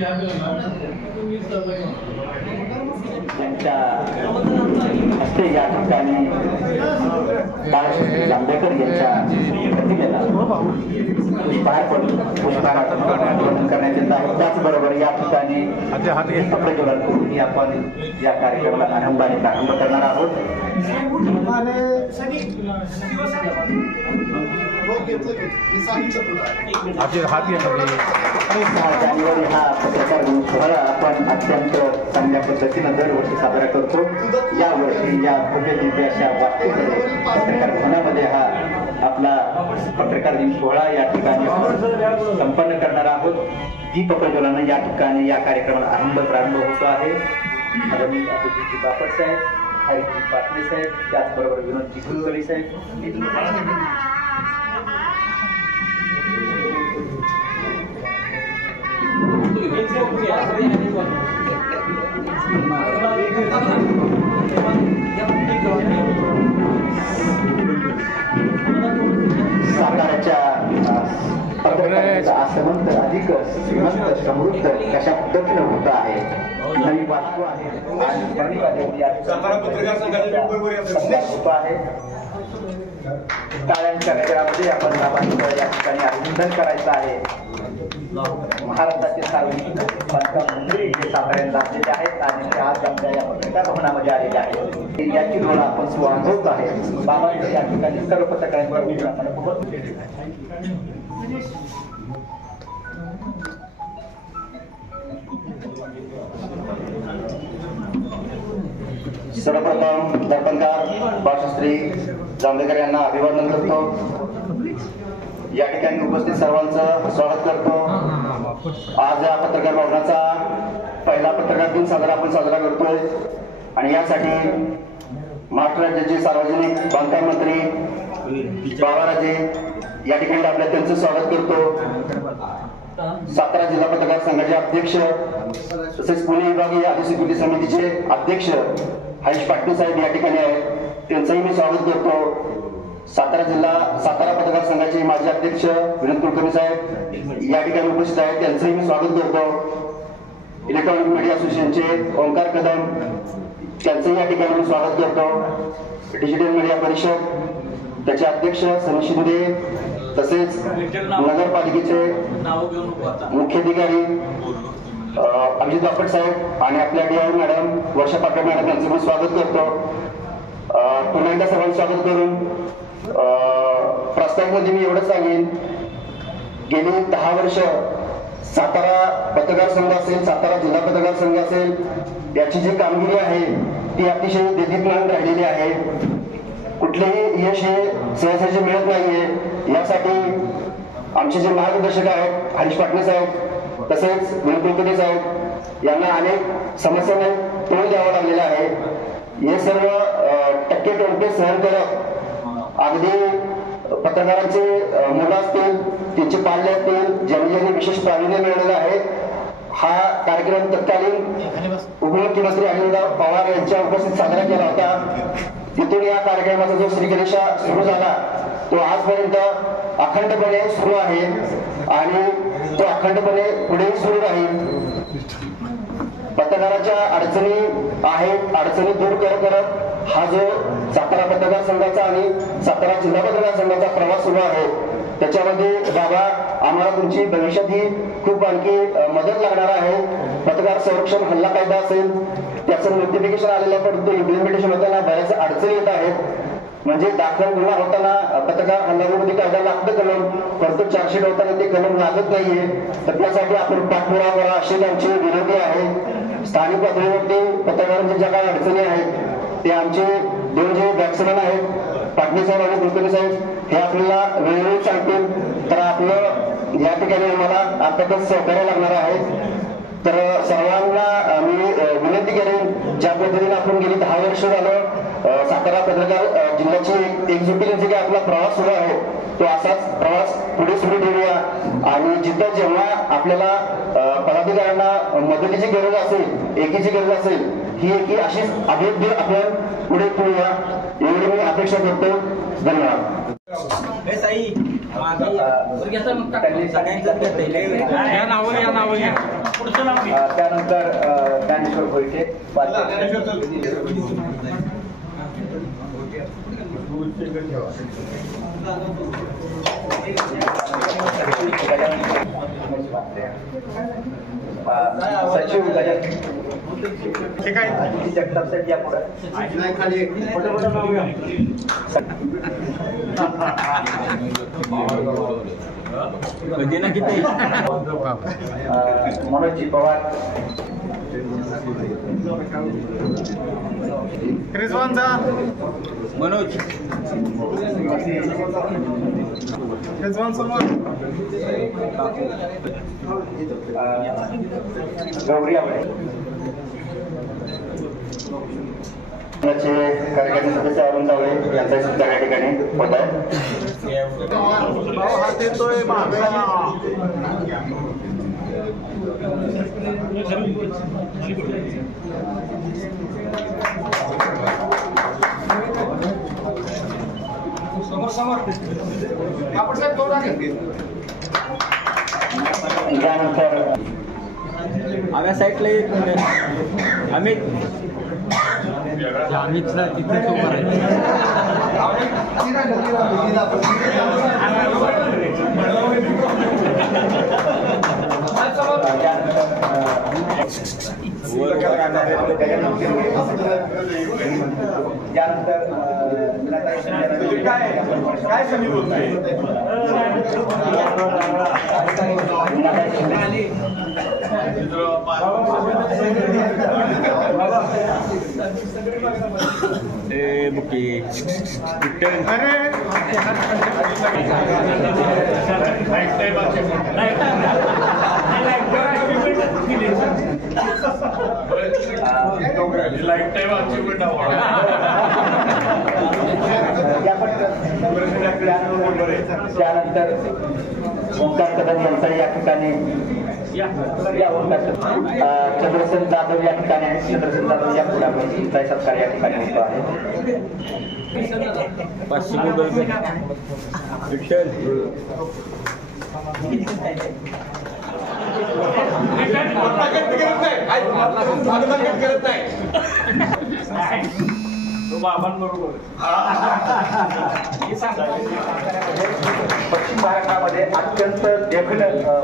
त्यांच्या हस्ते या ठिकाणी जांभेकर यांच्या प्रतिमेला पुष्पार्पण करण्यात येत आहे। त्याचबरोबर या ठिकाणी प्रज्वलन करून आपण या कार्यक्रमाला आरंभाने प्रारंभ करणार आहोत। 6 जानेवारी हा पत्रकार दिन सोहळा आपण अत्यंत चांगल्या पद्धतीने दरवर्षी साजरा करतो। यावर्षी या भव्य दिव्य अशा वास्तविक पत्रकार भवनामध्ये हा आपला पत्रकार दिन सोहळा या ठिकाणी संपन्न करणार आहोत। दीप प्रज्वलनाने या ठिकाणी या कार्यक्रमाला प्रारंभ होतो आहे। आदरणीय अभिजित बापट साहेब, हरिजी पाटले साहेब, त्याचबरोबर विनोदजी कुलकर्णी साहेब, साताऱ्याच्या पत्रकारांचा आसमंत अधिक श्रीमंत समृद्ध कशा पद्धतीने होत आहे। नवी वास्तू आहे आणि सातारा पत्रकार संघाचा आहे। टाळ्यांच्या गजरामध्ये आपण या ठिकाणी अभिनंदन करायचं आहे। महाराष्ट्राचे सार्वजनिक बांधकाम मंत्री जे साताऱ्याला असलेले आहेत आणि ते आज आमच्या या पत्रकार भवनामध्ये आलेले आहेत। याची नोंद आपण अनुभवत आहे। बाबा या ठिकाणी सर्व पत्रकारांवर सर्वप्रथम दर्पणकार बाळशास्त्री जांभेकर यांना अभिवादन करतो। या ठिकाणी उपस्थित सर्वांचं स्वागत करतो। आज या पत्रकार भवनाचा पहिला पत्रकार दिन आपण साजरा करतोय आणि यासाठी महाराष्ट्र राज्याचे सार्वजनिक बांधकाम मंत्री बाबाराजे या ठिकाणी आपल्या त्यांचं स्वागत करतो। सातारा जिल्हा पत्रकार संघाचे अध्यक्ष तसेच पुणे विभागीय अधिसूचित समितीचे अध्यक्ष हरीश पाटील साहेब या ठिकाणी आहेत, त्यांचंही मी स्वागत करतो। सातारा पत्रकार संघाचे माजी अध्यक्ष विनोद कुलकर्णी साहेब या ठिकाणी उपस्थित आहेत, त्यांचंही मी स्वागत करतो। इलेक्ट्रॉनिक मीडिया असोसिएशनचे ओंकार कदम त्यांचंही या ठिकाणी मी स्वागत करतो। डिजिटल मीडिया परिषद त्याचे अध्यक्ष सनी शिंदे तसेच नगरपालिकेचे मुख्याधिकारी अभिजित बापट साहेब आणि आपल्या DI मॅडम वर्षा पाटील मॅडम यांचं मी स्वागत करतो। पुन्हा एकदा सर्वांचं स्वागत करून प्रस्तावामध्ये मी एवढंच सांगेन, गेली 10 वर्ष सातारा पत्रकार संघ असेल, सातारा जिल्हा पत्रकार संघ असेल, याची जी कामगिरी आहे ती अतिशय देदीप्यमान राहिलेली आहे। कुठलेही यश हे सहजासहजी मिळत नाहीये। यासाठी आमचे जे मार्गदर्शक आहेत हरीश पाटील साहेब तसेच विनोद कुलकर्णी साहेब यांना अनेक समस्यांना तोंड द्यावं लागलेलं आहे। हे सर्व टक्के टोटके सहन करत अगदी पत्रकारांचे मुलं असतील, त्यांचे पाल्य असतील, ज्यांनी विशेष प्रावीण्य मिळवलेलं आहे, हा कार्यक्रम तत्कालीन उपमुख्यमंत्री अजितदादा पवार यांच्या उपस्थित साजरा केला होता। तिथून या कार्यक्रमाचा जो श्रीगणेशा सुरू झाला तो आजपर्यंत अखंडपणे सुरू आहे आणि तो अखंडपणे पुढेही सुरू राहील। पत्रकाराच्या अडचणी आहेत, अडचणी दूर करत हा जो सातारा पत्रकार संघाचा आणि सातारा जिल्हा पत्रकार संघाचा प्रवास सुरू आहे, त्याच्यामध्ये बाबा आम्हाला तुमची भविष्यात ही खूप आणखी मदत लागणार आहे। पत्रकार संरक्षण हल्ला कायदा असेल त्याचं नोटिफिकेशन आलेलं आहे, परंतु इम्प्लिमेंटेशन होताना बऱ्याच अडचणी येत आहेत। म्हणजे दाखल गुन्हा होताना पत्रकार हल्ल्याविरोधी कायदा लागतं कलम, परंतु चार्जशीट होताना ते कलम लागत नाहीये। तर त्यासाठी आपण पाठपुरावा करा अशी आमची विनंती आहे। स्थानिक पातळीवरती पत्रकारांच्या ज्या काही अडचणी आहेत ते आमचे दोन जे बॅट्समॅन आहेत पाटील साहेब आणि कुलकर्णी साहेब हे आपल्याला वेळोवेळी सांगतील। तर आपलं या ठिकाणी आम्हाला अर्थातच सहकार्य लागणार आहे। तर सर्वांना मी विनंती करेन, ज्या पद्धतीने आपण गेली 10 वर्ष झालं सातारा पत्रकार जिल्ह्याची एकजुटीने जे आपला प्रवास सुरू आहे तो असाच प्रवास पुढे सुरू ठेवूया आणि जिथं जेव्हा आपल्याला पदाधिकाऱ्यांना मदतीची गरज असेल, एकीची गरज असेल, ही एकी अशीच अभिवृद्धी आपण पुढे ठेवूया एवढी मी अपेक्षा करतो। धन्यवाद। या नावावर त्यानंतर ज्ञानेश्वर भोईटे सचिव गजन जगताप साहेब या पुढे मनोज पवार रिजवानचा मनोज रिजवान समोर गौरी आवडे कार्यकारी सदस्य अरुण जावळे यांचा सुद्धा या ठिकाणी होत आहे. हात येतोय त्यानंतर आम्ही साईडला एक अमित अमितला तिथे काय सनी बोलतोय लाईफ टाइम अचीवमेंट त्यानंतर ओंकार कदम यांचा या ठिकाणी चंद्रसेन जाधव या ठिकाणी आहे. चंद्रसेन जाधव या पुढे सत्कार या ठिकाणी होतो आहे. 500 रुपये विठ्ठल पश्चिम महाराष्ट्रामध्ये अत्यंत देखण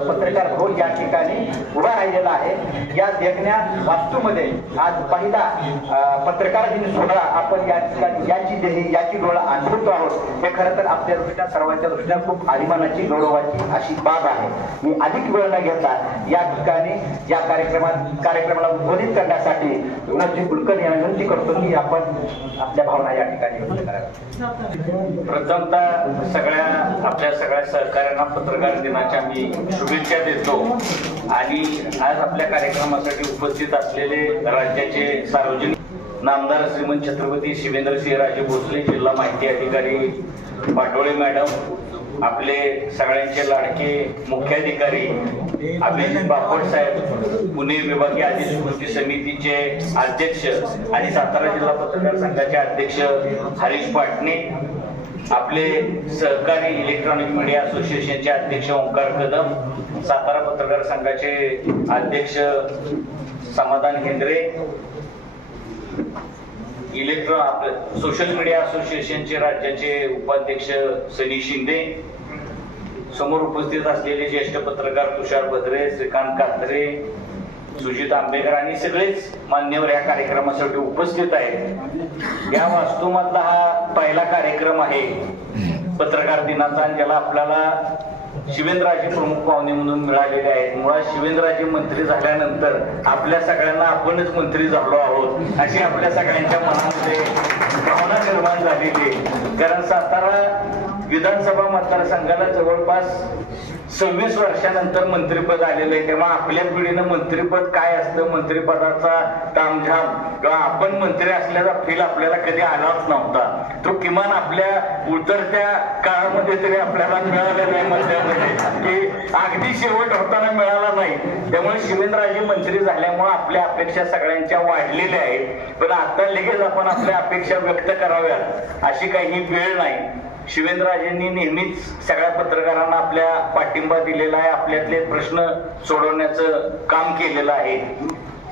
पत्रकार भवन या ठिकाणी उभा राहिलेला आहे. या देखण्या वास्तूमध्ये आज पहिला पत्रकार दिन सोहळा आपण या ठिकाणी याची डोळा अनुभवतो आहोत. हे खरं तर आपल्या दृष्टीने सर्वांच्या दृष्टीने खूप अभिमानाची गौरवाची अशी बाब आहे. मी अधिक वेळ न घेता या ठिकाणी या कार्यक्रमाला उद्बोधित करण्यासाठी विनोदजी कुलकर्णी यांना विनंती करतो की आपण आपल्या भावना या ठिकाणी व्यक्त कराव्या. प्रथमतः आपल्या सगळ्या सहकाऱ्यांना पत्रकार दिनाच्या मी शुभेच्छा देतो आणि आज आपल्या कार्यक्रमासाठी उपस्थित असलेले राज्याचे सार्वजनिक नामदार श्रीमंत छत्रपती शिवेंद्रसिंह राजे भोसले, जिल्हा माहिती अधिकारी पाटोळे मॅडम, आपले सगळ्यांचे लाडके मुख्याधिकारी अभिजित बापट साहेब, पुणे विभागीय अधिकृती समितीचे अध्यक्ष आणि सातारा जिल्हा पत्रकार संघाचे अध्यक्ष हरीश पाटणे, आपले सहकारी इलेक्ट्रॉनिक मीडिया असोसिएशनचे अध्यक्ष ओंकार कदम, सातारा पत्रकार संघाचे अध्यक्ष समाधान हेंद्रे, सोशल मीडिया असोसिएशनचे राज्याचे उपाध्यक्ष सनी शिंदे, समोर उपस्थित असलेले ज्येष्ठ पत्रकार तुषार भद्रे, श्रीकांत कात्रे, सुजित आंबेकर आणि सगळेच मान्यवर या कार्यक्रमासाठी उपस्थित आहेत. या वास्तूमधला हा पहिला कार्यक्रम आहे पत्रकार दिनाचा आणि ज्याला आपल्याला शिवेंद्रराजे प्रमुख पाहुणे म्हणून मिळालेले आहेत. मुळात शिवेंद्रराजे मंत्री झाल्यानंतर आपल्या सगळ्यांना आपणच मंत्री झालो आहोत अशी आपल्या सगळ्यांच्या मनामध्ये भावना निर्माण झालेली आहे. कारण सातारा विधानसभा मतदारसंघाला जवळपास 26 वर्षानंतर मंत्रिपद आलेलं आहे. तेव्हा आपल्या पिढीनं मंत्रिपद काय असतं, मंत्रिपदाचा तामझाम किंवा आपण मंत्री असल्याचा फील आपल्याला कधी आलाच नव्हता. तो किमान आपल्या उतरत्या काळामध्ये तरी आपल्याला मिळालेला नाही, मध्यामध्ये की अगदी शेवट होताना मिळाला नाही. त्यामुळे शिवेंद्रराजे मंत्री झाल्यामुळे आपल्या अपेक्षा सगळ्यांच्या वाढलेल्या आहेत. पण आता लगेच आपण आपल्या अपेक्षा व्यक्त कराव्यात अशी काही वेळ नाही. शिवेंद्रराजेंनी नेहमीच सगळ्या पत्रकारांना आपल्या पाठिंबा दिलेला आहे, आपल्यातले प्रश्न सोडवण्याचं काम केलेलं आहे.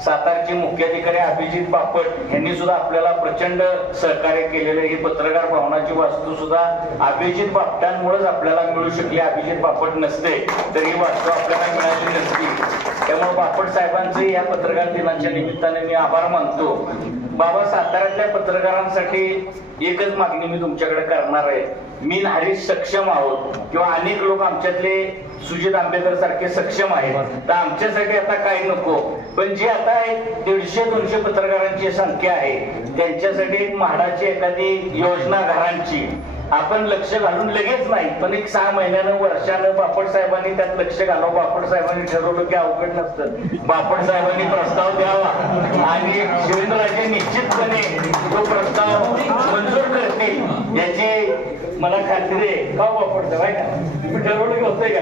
सातारचे मुख्याधिकारी अभिजित बापट यांनी सुद्धा आपल्याला प्रचंड सहकार्य केलेलं. ही पत्रकार भवनाची वास्तू सुद्धा अभिजित बापटांमुळेच आपल्याला मिळू शकली. अभिजित बापट नसते तर ही वास्तू आपल्याला मिळाली नसती. त्यामुळे बापट साहेबांचे या पत्रकार दिनाच्या निमित्ताने मी आभार मानतो. बाबा, साताऱ्यातल्या पत्रकारांसाठी एकच मागणी मी तुमच्याकडे करणार आहे. मी हरीश सक्षम आहोत किंवा अनेक लोक आमच्यातले सुजित आंबेकर सारखे सक्षम आहेत, तर आमच्यासाठी आता काही नको. पण जे आता 150-200 पत्रकारांची संख्या आहे त्यांच्यासाठी एक म्हाडाची एखादी योजना घरांची आपण लक्ष घालून लगेच नाही, पण एक 6 महिन्यानं वर्षानं बापट साहेबांनी त्यात लक्ष घालावं. बापट साहेबांनी ठरवलं की अवघड नसतं. बापट साहेबांनी प्रस्ताव द्यावा आणि शिवेंद्रराजे निश्चितपणे तो प्रस्ताव मंजूर करतील याची मला खात्री आहे. का बापट साहेब आहे का तुम्ही ठरवलं की होतंय का?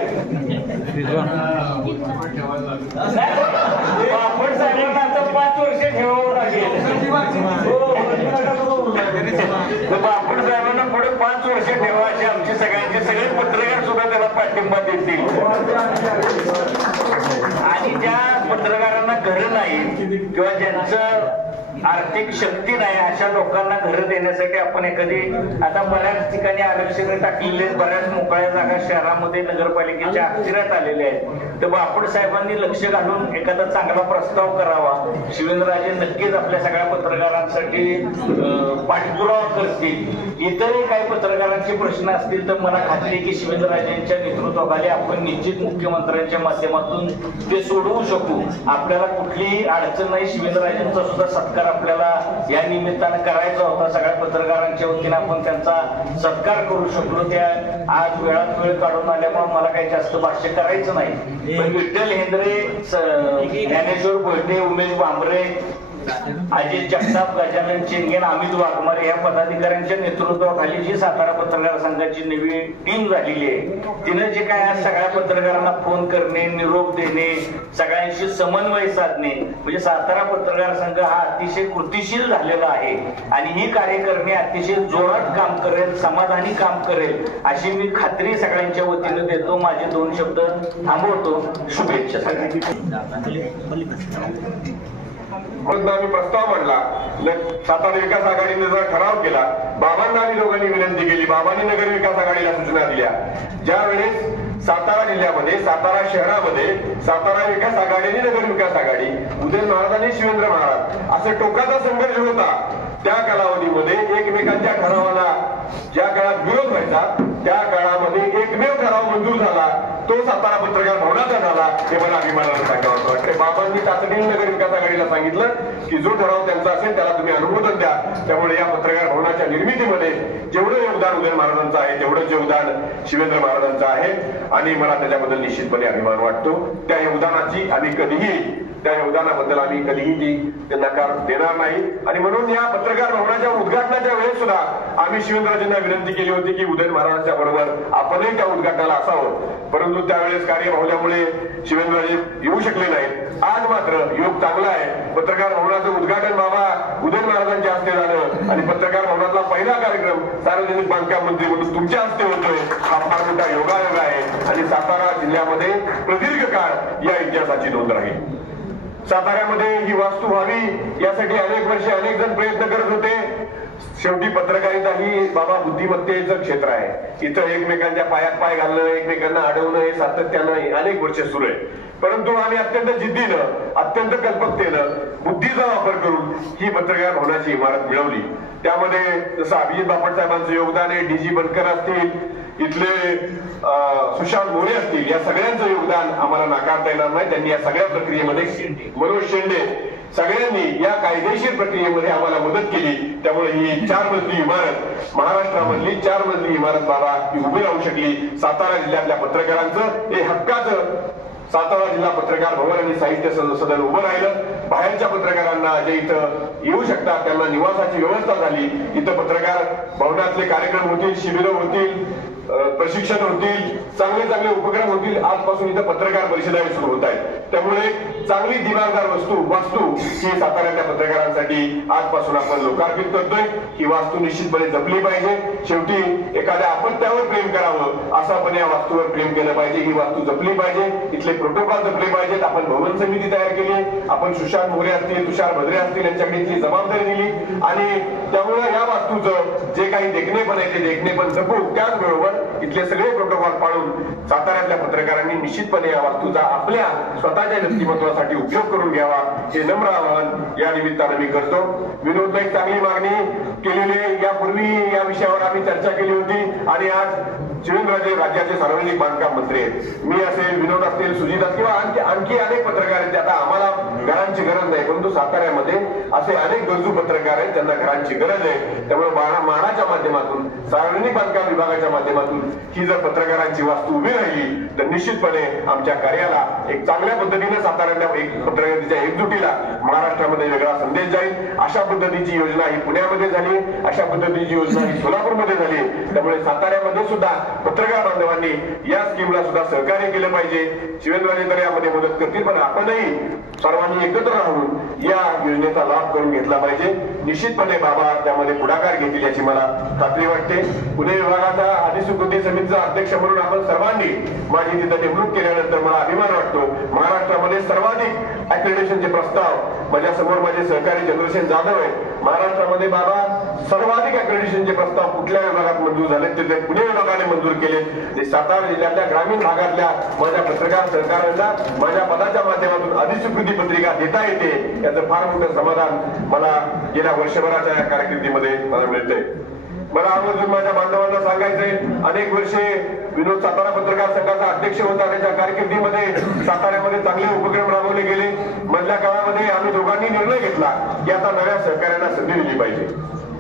बापट साहेबांना आता 5 वर्ष ठेवावं लागेल. बापट साहेबांना पुढे 5 वर्ष ठेवायचे. आमचे सगळ्यांचे सगळे पत्रकार सुद्धा त्याला पाठिंबा देतील. आणि ज्या पत्रकारांना घरं नाही किंवा ज्यांचं आर्थिक शक्ती नाही अशा लोकांना घरं देण्यासाठी आपण एखादी, आता बऱ्याच ठिकाणी आरक्षण टाकलेले, बऱ्याच मोकळ्या जागा शहरामध्ये नगरपालिकेच्या अखत्यारीत आलेल्या आहेत. तर बापट साहेबांनी लक्ष घालून एखादा चांगला प्रस्ताव करावा. शिवेंद्रराजे नक्कीच आपल्या सगळ्या पत्रकारांसाठी पाठपुरावा करतील. इतरही काही पत्रकारांचे प्रश्न असतील तर मला खात्री आहे की शिवेंद्रराजेंच्या नेतृत्वाखाली आपण निश्चित मुख्यमंत्र्यांच्या माध्यमातून ते सोडवू शकू. आपल्याला कुठलीही अडचण नाही. शिवेंद्रराजेंचा सुद्धा सत्कार आपल्याला या निमित्तानं करायचा होता. सगळ्या पत्रकारांच्या वतीने आपण त्यांचा सत्कार करू शकलो. त्या आज वेळात वेळ काढून आल्यामुळे मला काही जास्त भाष्य करायचं नाही. पण विठ्ठल हेंद्रे, ज्ञानेश्वर बोलटे, उमेश बांबरे, अजित जगताप, गजानन चिंगेन, अमित वाघमारे या पदाधिकाऱ्यांच्या नेतृत्वाखाली जी सातारा पत्रकार संघाची नवी टीम झालेली आहे, तिने जे काय आज सगळ्या पत्रकारांना फोन करणे, निरोप देणे, सगळ्यांशी समन्वय साधणे, म्हणजे सातारा पत्रकार संघ हा अतिशय कृतिशील झालेला आहे. आणि ही कार्यकारिणी अतिशय जोरात काम करेल, समाधानी काम करेल अशी मी खात्री सगळ्यांच्या वतीने देतो. माझे 2 शब्द थांबवतो. शुभेच्छा सगळ्यांना. म्हणून आम्ही प्रस्ताव मांडला. सातारा विकास आघाडीने जर ठराव केला, बाबांना आम्ही दोघांनी विनंती केली, बाबांनी नगर विकास आघाडीला सूचना दिल्या. ज्या वेळेस सातारा जिल्ह्यामध्ये, सातारा शहरामध्ये सातारा विकास आघाडी, नगर विकास आघाडी, उदयन महाराज आणि शिवेंद्र महाराज असा टोकाचा संघर्ष होता, त्या कालावधीमध्ये एकमेकांच्या ठरावाला ज्या काळात विरोध व्हायचा त्या काळामध्ये एकमेव ठराव मंजूर झाला, तो सातारा पत्रकार भवनाचा झाला. हे मला अभिमानानं सांगावं वाटतं. बाबांनी तातडीने नगर विकास आघाडीला सांगितलं की जो ठराव त्यांचा असेल त्याला तुम्ही अनुमोदन द्या. त्यामुळे या पत्रकार भवनाच्या निर्मितीमध्ये जेवढं योगदान उदयन महाराजांचं आहे तेवढंच योगदान शिवेंद्र महाराजांचं आहे आणि मला त्याच्याबद्दल निश्चितपणे अभिमान वाटतो. त्या योगदानाची आम्ही कधीही, त्या योगदानाबद्दल आम्ही कधीही नकार देणार नाही. आणि म्हणून या पत्रकार भवनाच्या उद्घाटनाच्या वेळेस सुद्धा आम्ही शिवेंद्रराजेंना विनंती केली होती की उदयन महाराजांच्या बरोबर आपणही त्या उद्घाटनाला असावं, परंतु त्यावेळेस कार्य बाहुल्यामुळे शिवेंद्रराजे येऊ शकले नाहीत. आज मात्र योग चांगला आहे. पत्रकार भवनाचं उद्घाटन बाबा उदयन महाराजांच्या हस्ते झालं आणि पत्रकार भवनातला पहिला कार्यक्रम सार्वजनिक बांधकाम मंत्री म्हणून तुमच्या हस्ते होतोय. हा फार मोठा योगायोग आहे आणि सातारा जिल्ह्यामध्ये प्रदीर्घ काळ या इतिहासाची नोंद राहील. साताऱ्यामध्ये ही वास्तू व्हावी यासाठी अनेक वर्षे अनेक जण प्रयत्न करत होते. शेवटी पत्रकारिता ही बाबा बुद्धिमत्तेचं क्षेत्र आहे. इथं एकमेकांच्या पायात पाय घालणं, एकमेकांना अडवणं हे सातत्यानं अनेक वर्ष सुरू आहे. परंतु आम्ही अत्यंत जिद्दीनं, अत्यंत कल्पकतेनं, बुद्धीचा वापर करून ही पत्रकार भवनाची इमारत मिळवली. त्यामध्ये जसं अभिजित बापट साहेबांचं योगदान आहे, डीजी बनकर असतील, इथले सुशांत मोरे असतील, या सगळ्यांचं योगदान आम्हाला नाकारता येणार नाही. त्यांनी या सगळ्या प्रक्रियेमध्ये, मनोज शेंडे, सगळ्यांनी या कायदेशीर प्रक्रियेमध्ये आम्हाला मदत केली. त्यामुळे ही 4 मजली इमारत, महाराष्ट्रामधली 4 मजली इमारत बाबा ही उभी राहू शकली. सातारा जिल्ह्यातल्या पत्रकारांचं हे हक्काचं सातारा जिल्हा पत्रकार भवन आणि साहित्य सदन उभं राहिलं. बाहेरच्या पत्रकारांना जे इथं येऊ शकतात त्यांना निवासाची व्यवस्था झाली. इथं पत्रकार भवनातले कार्यक्रम होतील, शिबिरं होतील, प्रशिक्षण होतील, चांगले चांगले उपक्रम होतील. आजपासून इथं पत्रकार परिषदाही सुरू होत आहेत. त्यामुळे चांगली दिमागदार वास्तू ही साताऱ्यातल्या पत्रकारांसाठी आजपासून आपण लोकार्पित करतोय. ही वास्तू निश्चितपणे जपली पाहिजे. शेवटी एखाद्या अपत्यावर प्रेम करावं असं आपण या वास्तूवर प्रेम केलं पाहिजे. ही वास्तू जपली पाहिजे, इथले प्रोटोकॉल जपले पाहिजेत. आपण भवन समिती तयार केली, आपण सुशांत मोरे असतील, तुषार भद्रे असतील यांच्याकडे इथली जबाबदारी दिली आणि त्यामुळे या वास्तूचं जे काही देखणेपण आहे ते देखणेपण जपू. त्याचबरोबर इथले सगळे प्रोटोकॉल पाळून साताऱ्यातल्या पत्रकारांनी निश्चितपणे या वास्तूचा आपल्या स्वतःच्या व्यक्तिमत्वासाठी उपयोग करून घ्यावा हे नम्र आवाहन या निमित्तानं मी करतो. विनोद एक चांगली मागणी केलेली आहे. यापूर्वी या विषयावर आम्ही चर्चा केली होती आणि आज शिवेंद्रराजे राज्याचे सार्वजनिक बांधकाम मंत्री आहेत. मी असेल, विनोद असतील, सुजित असतील किंवा आणखी अनेक पत्रकार आहेत. आता आम्हाला घरांची गरज नाही, परंतु साताऱ्यामध्ये असे अनेक गरजू पत्रकार आहेत ज्यांना घरांची गरज आहे. त्यामुळे म्हाडाच्या माध्यमातून, सार्वजनिक बांधकाम विभागाच्या माध्यमातून ही जर पत्रकारांची वास्तू उभी राहिली तर निश्चितपणे आमच्या कार्याला एक चांगल्या पद्धतीने साताऱ्यातल्या पत्रकारितेच्या एकजुटीला महाराष्ट्रामध्ये वेगळा संदेश जाईल. अशा पद्धतीची योजना ही पुण्यामध्ये झाली, अशा पद्धतीची योजना ही सोलापूरमध्ये झाली. त्यामुळे साताऱ्यामध्ये सुद्धा पत्रकार बांधवांनी या स्कीमला सुद्धा सहकार्य केलं पाहिजे. शिवेंद्रराजे तर यामध्ये मदत करतील, पण आपणही सर्वांनी एकत्र राहून या योजनेचा लाभ करून घेतला पाहिजे. निश्चितपणे बाबा त्यामध्ये पुढाकार घेतील याची मला खात्री वाटते. पुणे विभागाचा अधिस्वीकृती समितीचा अध्यक्ष म्हणून आपण सर्वांनी माझी तिथं नेमणूक केल्यानंतर मला अभिमान वाटतो. महाराष्ट्रामध्ये सर्वाधिक अक्रेडिटेशनचे प्रस्ताव माझ्या समोर माझे सहकारी चंद्रसेन जाधव आहे. महाराष्ट्रामध्ये बाबा सर्वाधिक अक्रेडिटेशनचे प्रस्ताव कुठल्या विभागात मंजूर झाले ते पुणे विभागाने मंजूर केले. ते सातारा जिल्ह्यातल्या ग्रामीण भागातल्या माझ्या पत्रकार सहकाऱ्यांना माझ्या पदाच्या माध्यमातून अधिस्वीकृती पत्रिका देता येते याचं फार मोठं समाधान मला गेल्या वर्षभराच्या या कारकिर्दीमध्ये मला मिळतंय. मला आवर्जून माझ्या बांधवांना सांगायचंय, अनेक वर्षे विनोद सातारा पत्रकार संघाचा अध्यक्ष होता. त्याच्या कारकिर्दीमध्ये साताऱ्यामध्ये चांगले उपक्रम राबवले गेले. मधल्या काळामध्ये आम्ही दोघांनी निर्णय घेतला की आता नव्या सहकाऱ्यांना संधी दिली पाहिजे.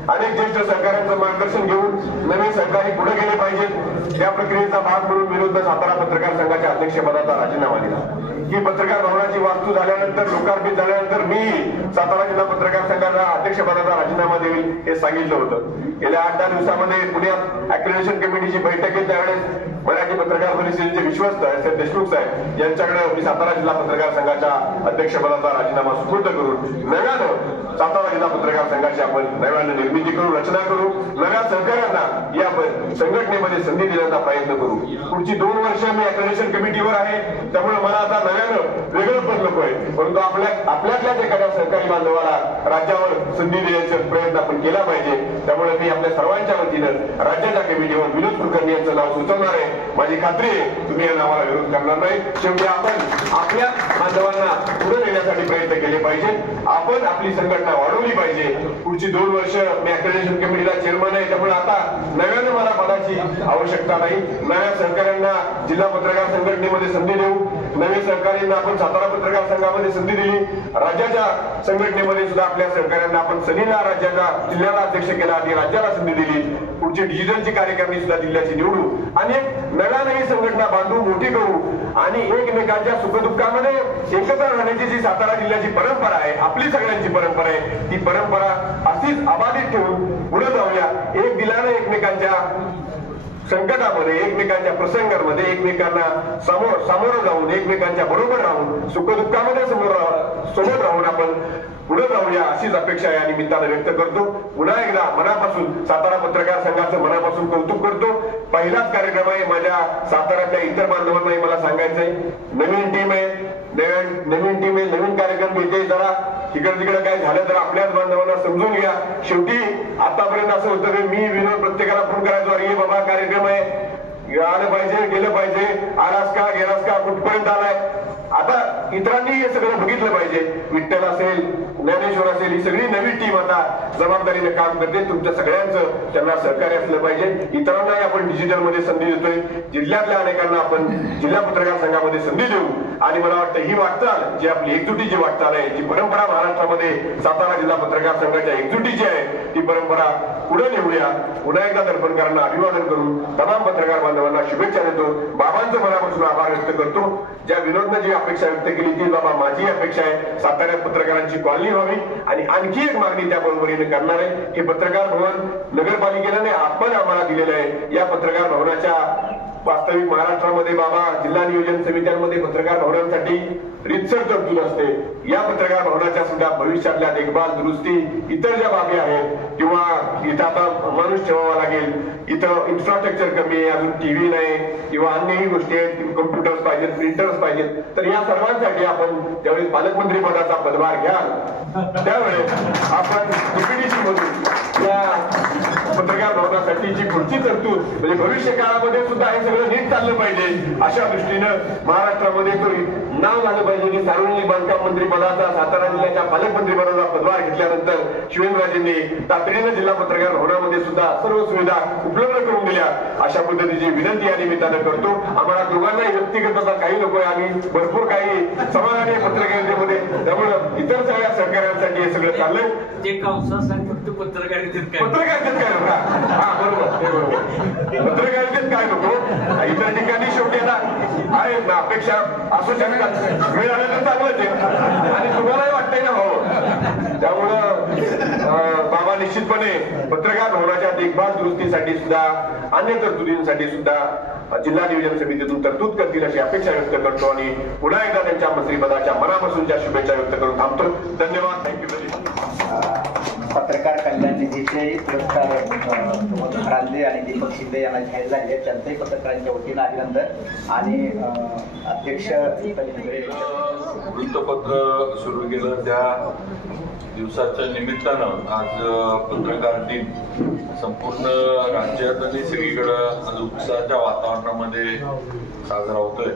अनेक ज्येष्ठ सहकाऱ्यांचं मार्गदर्शन घेऊन नवे सहकारी पुढे गेले पाहिजेत. त्या प्रक्रियेचा भाग म्हणून विनोद सातारा पत्रकार संघाच्या अध्यक्षपदाचा राजीनामा दिला. ही पत्रकार भवनाची वास्तू झाल्यानंतर, लोकार्पित झाल्यानंतर मी सातारा जिल्हा पत्रकार संघाचा अध्यक्षपदाचा राजीनामा देईल हे सांगितलं होतं. गेल्या 8-10 दिवसामध्ये पुण्यात अक्रेडिटेशन कमिटीची बैठक आहे. त्यावेळेस मराठी पत्रकार परिषदेचे विश्वस्त एस देशमुख साहेब यांच्याकडे मी सातारा जिल्हा पत्रकार संघाच्या अध्यक्षपदाचा राजीनामा सुपूर्द करून नव्यानं सातारा जिल्हा पत्रकार संघाची आपण नव्यानं निर्मिती करू, रचना करू, नव्या सहकाऱ्यांना या संघटनेमध्ये संधी देण्याचा प्रयत्न करू. पुढची 2 वर्ष मी अक्रेडिटेशन कमिटीवर आहे. त्यामुळे मला आता नव्यानं वेगळं पद नकोय, परंतु आपल्यातल्याच एखाद्या सहकारी बांधवाला राज्यावर संधी देण्याचा प्रयत्न आपण केला पाहिजे. त्यामुळे मी आपल्या सर्वांच्या वतीनं राज्याच्या कमिटीवर विनोद कुलकर्णी यांचं नाव सुचवणार आहे. माझी खात्री आहे तुम्ही या नावाला विरोध करणार नाही. शेवटी आपण आपल्या बांधवांना पुढे नेण्यासाठी प्रयत्न केले पाहिजे. आपण आपली संघटना वाढवली पाहिजे. पुढची 2 वर्ष मी अक्रेडिटेशन कमिटीला चेअरमन आहे. त्यामुळे आता नव्यानं मला पदाची आवश्यकता नाही. नव्या सहकाऱ्यांना जिल्हा पत्रकार संघटनेमध्ये संधी देऊ. नवे सहकाऱ्यांना आपण सातारा पत्रकार संघामध्ये संधी दिली. राज्याच्या संघटनेमध्ये सुद्धा आपल्या सहकाऱ्यांना आपण सनीला राज्याच्या जिल्ह्याला अध्यक्ष केला आणि राज्याला संधी दिली. पुढची डिजिटलची कार्यकारिणी सुद्धा जिल्ह्याची निवडू आणि नव्यानवी संघटना बांधू, मोठी करू आणि एकमेकांच्या सुखदुःखामध्ये एकत्र राहण्याची जी सातारा जिल्ह्याची परंपरा आहे, आपली सगळ्यांची परंपरा आहे, ती परंपरा अशीच अबाधित ठेवून पुढे जाऊया. एक दिलानं एकमेकांच्या संकटामध्ये, एकमेकांच्या प्रसंगांमध्ये एकमेकांना सामोरं जाऊन, एकमेकांच्या बरोबर राहून, सुखदुःखामध्ये सोबत राहून आपण पुढे जाऊया अशीच अपेक्षा या निमित्तानं व्यक्त करतो. पुन्हा एकदा मनापासून सातारा पत्रकार संघाचं मनापासून कौतुक करतो. पहिलाच कार्यक्रम आहे. माझ्या साताऱ्यातल्या इतर बांधवांनाही मला सांगायचंय, नवीन टीम आहे, नवीन कार्यक्रम घेते. जरा तिकडे तिकडे काय झालं तर आपल्याच बांधवांना समजून घ्या. शेवटी आतापर्यंत असं होतं की मी विनोद प्रत्येकाला फोन करायचो, अरे बाबा कार्यक्रम आहे, आलं पाहिजे, गेलं पाहिजे, आलास का, गेलास का, कुठपर्यंत आलाय. आता इतरांनी हे सगळं बघितलं पाहिजे. विठ्ठल असेल, ज्ञानेश्वर असेल, ही सगळी नवी टीम आता जबाबदारीने काम करते. तुमच्या सगळ्यांचं त्यांना सहकार्य असलं पाहिजे. इतरांनाही आपण डिजिटलमध्ये संधी देतोय. जिल्ह्यातल्या अनेकांना आपण जिल्हा पत्रकार संघामध्ये संधी देऊ आणि मला वाटतं ही वाटचाल जी आपली एकजुटीची वाटचाल आहे, जी परंपरा महाराष्ट्रामध्ये सातारा जिल्हा पत्रकार संघाच्या एकजुटीची आहे, ती परंपरा पुढे नेऊया. पुन्हा एकदा दर्पणकरांना अभिवादन करून तमाम पत्रकार बांधवांना शुभेच्छा देतो. बाबांचं मनापासून आभार व्यक्त करतो. ज्या विनोदनं जी अपेक्षा व्यक्त केली ती बाबा माझी अपेक्षा आहे, साताऱ्यात पत्रकारांची कॉलनी व्हावी. आणि आणखी एक मागणी त्या बरोबरीने करणार आहे, हे पत्रकार भवन नगरपालिकेने आपण आम्हाला दिलेलं आहे. या पत्रकार भवनाच्या वास्तविक महाराष्ट्रामध्ये बाबा जिल्हा नियोजन समित्यांमध्ये पत्रकार भवनांसाठी रीतसर तरतूद असते. या पत्रकार भवनाच्या सुद्धा भविष्यातल्या देखभाल, दुरुस्ती, इतर ज्या बाबी आहेत, किंवा इथं आता माणूस ठेवावा लागेल, इथं इन्फ्रास्ट्रक्चर कमी आहे, अजून टीव्ही नाही किंवा अन्यही गोष्टी आहेत, कम्प्युटर्स पाहिजेत, प्रिंटर्स पाहिजेत, तर या सर्वांसाठी आपण ज्यावेळेस पालकमंत्री पदाचा पदभार घ्याल त्यावेळेस आपण डीपीडीसी मधून या पत्रकार भवनासाठीची पुढची तरतूद म्हणजे भविष्य काळामध्ये सुद्धा हे सगळं नीट चाललं पाहिजे अशा दृष्टीनं महाराष्ट्रामध्ये तो नाव झालं पाहिजे की सार्वजनिक बांधकाम मंत्री पदाचा सातारा जिल्ह्याच्या पालकमंत्री पदाचा पदभार घेतल्यानंतर शिवेंद्रराजेंनी तातडीनं जिल्हा पत्रकार भवनामध्ये सुद्धा सर्व सुविधा उपलब्ध करून दिल्या. अशा पद्धतीची विनंती या निमित्तानं करतो. आम्हाला दोघांनाही व्यक्तिगत आता काही लोक आहे, आम्ही भरपूर काही समाधानी पत्रकारितेमध्ये, त्यामुळं इतर सगळ्या सहकार्यांसाठी हे सगळं चाललंय. ते काउन्सिल फक्त पत्रकारितेत काय नका. हा बरोबर, ते बरोबर. पत्रकारितेत काय नको, इतर ठिकाणी शेवटी आता आहे ना अपेक्षा असू शकतात, वेळ आलं तर चांगलंच आहे आणि तुम्हालाही वाटतंय ना हो. त्यामुळं बाबा निश्चितपणे पत्रकार भवनाच्या देखभाल दुरुस्तीसाठी सुद्धा अन्य तरतुदींसाठी सुद्धा जिल्हा नियोजन समितीतून तरतूद करतील अशी अपेक्षा व्यक्त करतो आणि पुन्हा एकदा त्यांच्या मंत्रिपदाच्या मनापासूनच्या शुभेच्छा व्यक्त करून थांबतो. धन्यवाद. Thank you very much. पत्रकार कल्याण निधीचे पुरस्कार रांदे आणि दीपक शिंदे यांना जाहीर झाले. त्यांचंही पत्रकारांच्या वतीनं अभिनंदन. आणि अध्यक्ष वृत्तपत्र सुरू केलं त्या दिवसाच्या निमित्तानं आज पत्रकार दिन संपूर्ण राज्यात आणि सगळीकडं आज उत्साहाच्या वातावरणामध्ये साजरा होतोय.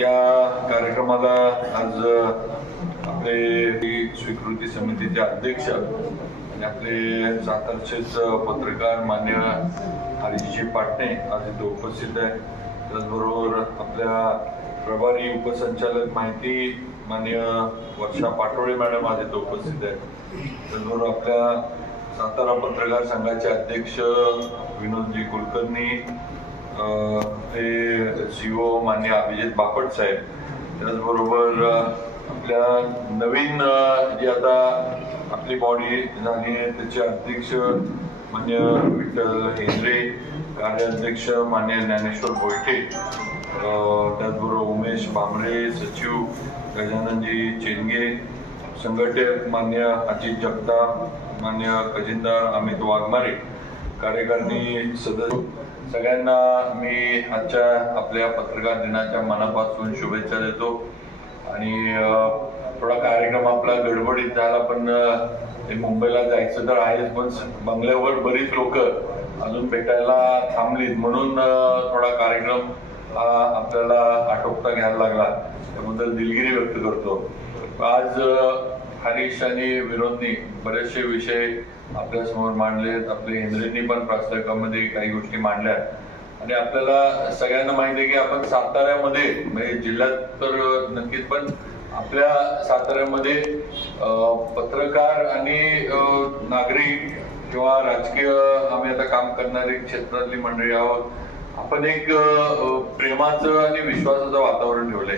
या कार्यक्रमाला आज आपले स्वीकृती समितीचे अध्यक्ष आणि आपले सातारचेच पत्रकार मान्य हरीशजी पाटणे आज इथे उपस्थित आहे. त्याचबरोबर आपल्या प्रभारी उपसंचालक माहिती मान्य वर्षा पाटोळे मॅडम आज इथे उपस्थित आहेत. त्याचबरोबर आपल्या सातारा पत्रकार संघाचे अध्यक्ष विनोदजी कुलकर्णी, हे सीओ मान्य अभिजित बापट साहेब, त्याचबरोबर आपल्या नवीन जी आता आपली बॉडी झाली आहे त्याचे अध्यक्ष मान्य विठ्ठल हेंद्रे, कार्याध्यक्ष मान्य ज्ञानेश्वर बोयटे, त्याचबरोबर उमेश भांबरे, सचिव गजाननजी चेंगे, संघटक मान्य अजित जगताप, मान्य खजिनदार अमित वाघमारे, कार्यकारिणी सदस्य, सगळ्यांना मी आजच्या आपल्या पत्रकार दिनाच्या मनापासून शुभेच्छा देतो. आणि थोडा कार्यक्रम आपला गडबडीत झाला, पण मुंबईला जायचं तर आहेच, पण बंगल्यावर बरीच लोक अजून भेटायला थांबलीत म्हणून थोडा कार्यक्रम आपल्याला आटोपता घ्यायला लागला, त्याबद्दल दिलगिरी व्यक्त करतो. आज हरीश आणि विनोदनी बरेचसे विषय आपल्या समोर मांडलेत. आपले हेंद्रेंनी पण प्रास्ताविकामध्ये काही गोष्टी मांडल्या आणि आपल्याला सगळ्यांना माहिती आहे की आपण साताऱ्यामध्ये म्हणजे जिल्ह्यात तर नक्कीच, पण आपल्या साताऱ्यामध्ये पत्रकार आणि नागरिक किंवा राजकीय आम्ही आता काम करणारी क्षेत्रातली मंडळी आहोत. आपण एक प्रेमाचं आणि विश्वासाचं वातावरण ठेवलंय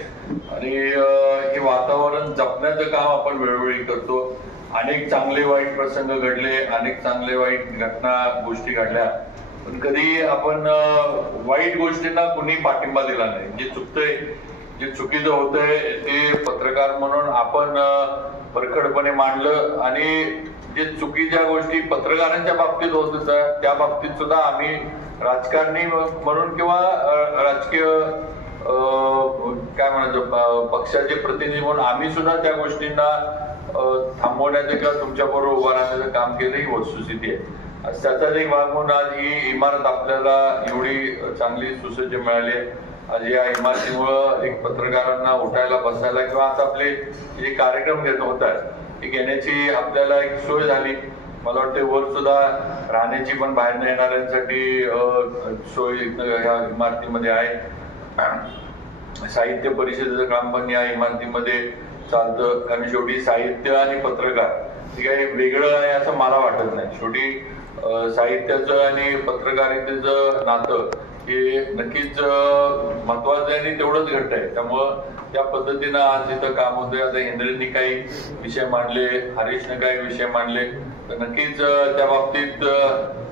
आणि हे वातावरण जपण्याचं काम आपण वेळोवेळी करतो. अनेक चांगले वाईट प्रसंग घडले, अनेक चांगले वाईट घटना गोष्टी घडल्या, पण कधी आपण वाईट गोष्टींना कुणी पाठिंबा दिला नाही. जे चुकतंय, जे चुकीचं होतंय ते पत्रकार म्हणून आपण परखडपणे मांडलं आणि जे चुकीच्या गोष्टी पत्रकारांच्या बाबतीत होत होत्या त्या बाबतीत सुद्धा आम्ही राजकारणी म्हणून किंवा राजकीय काय म्हणायचं पक्षाचे प्रतिनिधी म्हणून आम्ही सुद्धा त्या गोष्टींना थांबवण्याचं किंवा तुमच्या बरोबर उभा राहण्याचं काम केलं ही वस्तुस्थिती आहे. त्याचाच एक भाग म्हणून आज ही इमारत आपल्याला एवढी चांगली सुसज्ज मिळाली आहे. आज या इमारतीमुळं एक पत्रकारांना उठायला बसायला किंवा आज आपले जे कार्यक्रम घेत होतात ते घेण्याची आपल्याला एक सोय झाली. मला वाटते वर सुद्धा राहण्याची पण बाहेर येणाऱ्यांसाठी सोय या इमारतीमध्ये आहे. साहित्य परिषदेचं काम पण या इमारतीमध्ये चालतं. कारण शेवटी साहित्य आणि पत्रकार हे काही वेगळं आहे असं मला वाटत नाही. शेवटी साहित्याचं आणि पत्रकारितेचं नातं हे नक्कीच महत्वाचं आहे आणि तेवढंच घट्ट आहे. त्यामुळं त्या पद्धतीनं आज इथं काम होतंय. आता इंद्रेंनी काही विषय मांडले, हरीशनं काही विषय मांडले, तर नक्कीच त्या बाबतीत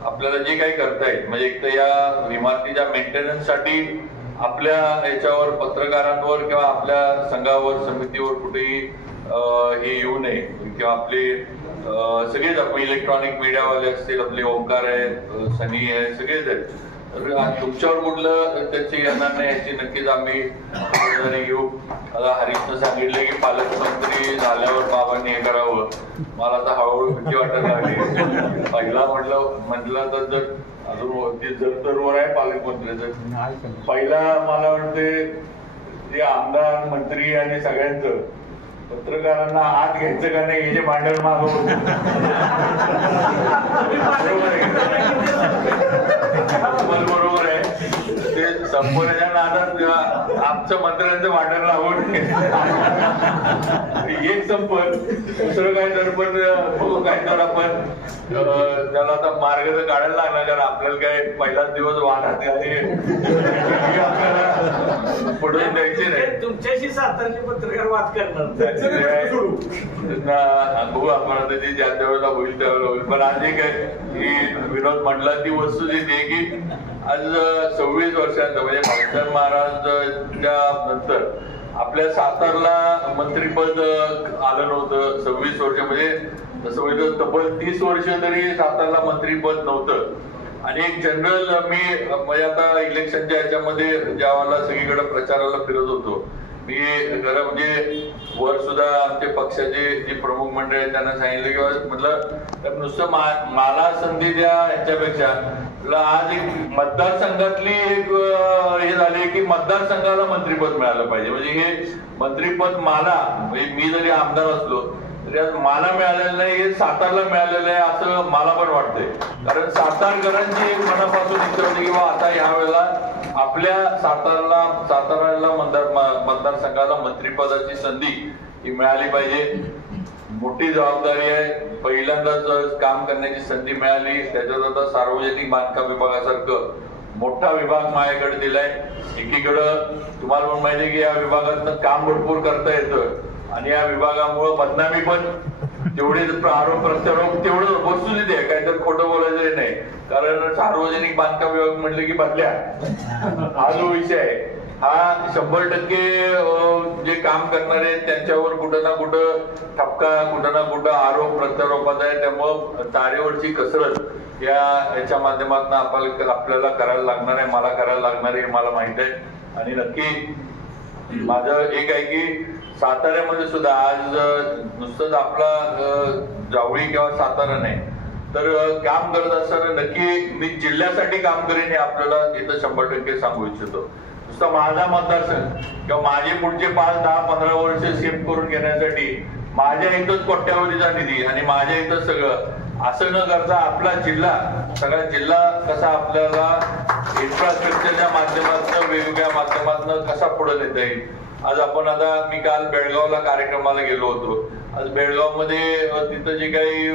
आपल्याला जे काही करता येईल म्हणजे एक तर या इमारतीच्या मेंटेनन्ससाठी आपल्या याच्यावर पत्रकारांवर किंवा आपल्या संघावर समितीवर कुठेही हे येऊ नये किंवा आपले सगळेच आपण इलेक्ट्रॉनिक मीडियावाले असतील, आपले ओंकार आहे, सनी आहे, सगळेच आहेत. तुमच्यावर कुठलं त्याची येणार नाही याची नक्कीच आम्ही खबरदारी घेऊ. आता हरीशनं सांगितलं की पालकमंत्री झाल्यावर बाबांनी हे करावं. मला आता हळूहळू भीती वाटायला लागली. पहिला म्हटलं तर जर अजून ते जर आहे पालकमंत्र्याचं, पहिला मला वाटते ते आमदार मंत्री आणि सगळ्यांचं पत्रकारांना आत घ्यायचं का नाही हे जे भांडण मागवून बरोबर आहे. ते संपवण्याच्या नादात आमचं मंत्र्यांचं भांडण लावून एक संपत दुसरं काय तर पण काय तर आपण त्याला आता मार्ग तर काढायला लागणार. कारण आपल्याला काय पहिलाच दिवस वाहनात आपल्याला पडून द्यायचे नाही. तुमच्याशी सातारचे पत्रकार वाद करणार बघू आपण आता ते ज्या त्यावेळेला होईल त्यावेळेला होईल. पण आज एक आहे की विनोद म्हटला ती वस्तुस्थिती आहे की आज 26 वर्षांचं म्हणजे भाऊसाहेब महाराजच्या नंतर आपल्या सातारला मंत्रीपद आलं नव्हतं. 26 वर्ष म्हणजे तसं म्हणजे तब्बल 30 वर्ष तरी सातारला मंत्रीपद नव्हतं. आणि एक जनरल मी म्हणजे आता इलेक्शनच्या ह्याच्यामध्ये ज्यावेळेला सगळीकडे प्रचाराला फिरत होतो मी खरं म्हणजे वर सुद्धा आमच्या पक्षाचे जे प्रमुख मंडळ आहेत त्यांना सांगितलं की म्हटलं नुसतं मला संधी द्या ह्याच्यापेक्षा आज एक मतदारसंघातली एक हे झाले की मतदारसंघाला मंत्रीपद मिळालं पाहिजे. म्हणजे हे मंत्रीपद मला म्हणजे मी जरी आमदार असलो तरी आज मला मिळालेलं नाही, हे सातारला मिळालेलं आहे असं मला पण वाटतंय. कारण सातारकरांची एक मनापासून इच्छा होती की आता ह्या वेळेला आपल्या साताराला मतदारसंघाला मंत्रिपदाची संधी ही मिळाली पाहिजे. मोठी जबाबदारी आहे. पहिल्यांदाच काम करण्याची संधी मिळाली. त्याच्यात आता सार्वजनिक बांधकाम विभागासारखं मोठा विभाग माझ्याकडे दिलाय. एकीकडं तुम्हाला पण माहिती की या विभागातनं काम भरपूर करता येतं आणि या विभागामुळे बदनामी पण तेवढे आरोप प्रत्यारोप तेवढं वस्तुस्थिती आहे. काहीतरी खोटं बोलायचं नाही. कारण सार्वजनिक बांधकाम विभाग म्हटलं की बदल्या हा जो विषय आहे हा 100% जे काम करणारे त्यांच्यावर कुठं ना कुठं ठपका कुठं ना कुठं आरोप प्रत्यारोपात आहे. त्यामुळं तारेवरची कसरत याच्या माध्यमातून आपल्याला करायला लागणार आहे, मला करायला लागणार आहे हे मला माहित आहे. आणि नक्की माझं एक आहे की साताऱ्यामध्ये सुद्धा आज नुसतंच आपला जावळी किंवा सातारा नाही तर काम करत असताना नक्की मी जिल्ह्यासाठी काम करेन हे आपल्याला इथं 100% सांगू इच्छितो. नुसतं माझा मतदारसंघ किंवा माझे पुढचे 5, 10, 15 वर्ष सेव्ह करून घेण्यासाठी माझ्या इथंच कोट्यावधीचा निधी आणि माझ्या इथं सगळं असं न करता आपला जिल्हा सगळा जिल्हा कसा आपल्याला इन्फ्रास्ट्रक्चरच्या माध्यमातून वेगवेगळ्या माध्यमातून कसा पुढे नेता येईल. आज आपण आता मी काल बेळगावला कार्यक्रमाला गेलो होतो. आज बेळगाव मध्ये तिथं जे काही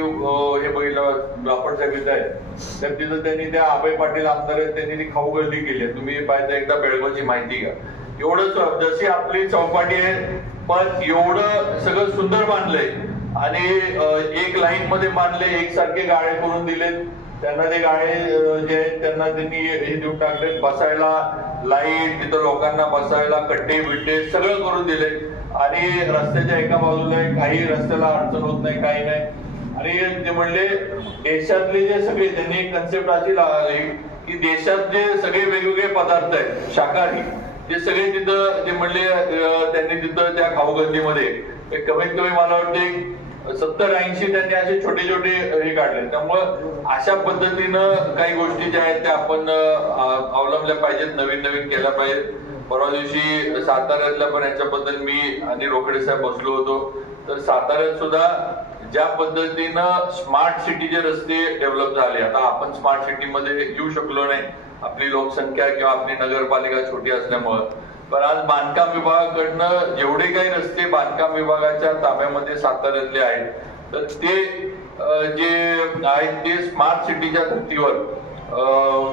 हे बघितलं बापट साहेब इथं आहेत तर तिथं त्यांनी त्या अभय पाटील आमदार आहेत त्यांनी ती खाऊ गर्दी केली. तुम्ही पाहिजे एकदा बेळगावची माहिती घ्या. एवढं जशी आपली चौपाटी आहे पण एवढं सगळं सुंदर बांधलंय आणि एक लाईन मध्ये बांधले, एकसारखे गाळे करून दिलेत. त्यांना ते गाळे जे आहेत त्यांना त्यांनी हे देऊन टाकले. बसायला लाईट, तिथं लोकांना बसायला कट्टे बिट्टे सगळं करून दिले आणि रस्त्याच्या एका बाजूला काही रस्त्याला अडचण होत नाही, काही नाही. आणि ते म्हणले देशातले जे सगळे त्यांनी एक कन्सेप्ट अशी लावली की देशात जे सगळे वेगवेगळे पदार्थ आहेत शाकाहारी ते सगळे तिथं ते म्हणले त्यांनी तिथं त्या खाऊगल्लीमध्ये कमीत कमी मला वाटते 70-80 त्यांनी असे छोटे छोटे हे काढले. त्यामुळं अशा पद्धतीनं काही गोष्टी ज्या आहेत त्या आपण अवलंबल्या पाहिजेत, नवीन नवीन केल्या पाहिजेत. परवा दिवशी साताऱ्यातल्या पण याच्याबद्दल मी आणि रोकडे साहेब बसलो होतो. तर साताऱ्यात सुद्धा ज्या पद्धतीनं स्मार्ट सिटीचे रस्ते डेव्हलप झाले, आता आपण स्मार्ट सिटी मध्ये येऊ शकलो नाही आपली लोकसंख्या किंवा आपली नगरपालिका छोटी असल्यामुळं, पण आज बांधकाम विभागाकडनं जेवढे काही रस्ते बांधकाम विभागाच्या ताब्यामध्ये साताऱ्यातले आहेत, तर ते जे आहेत ते स्मार्ट सिटीच्या धर्तीवर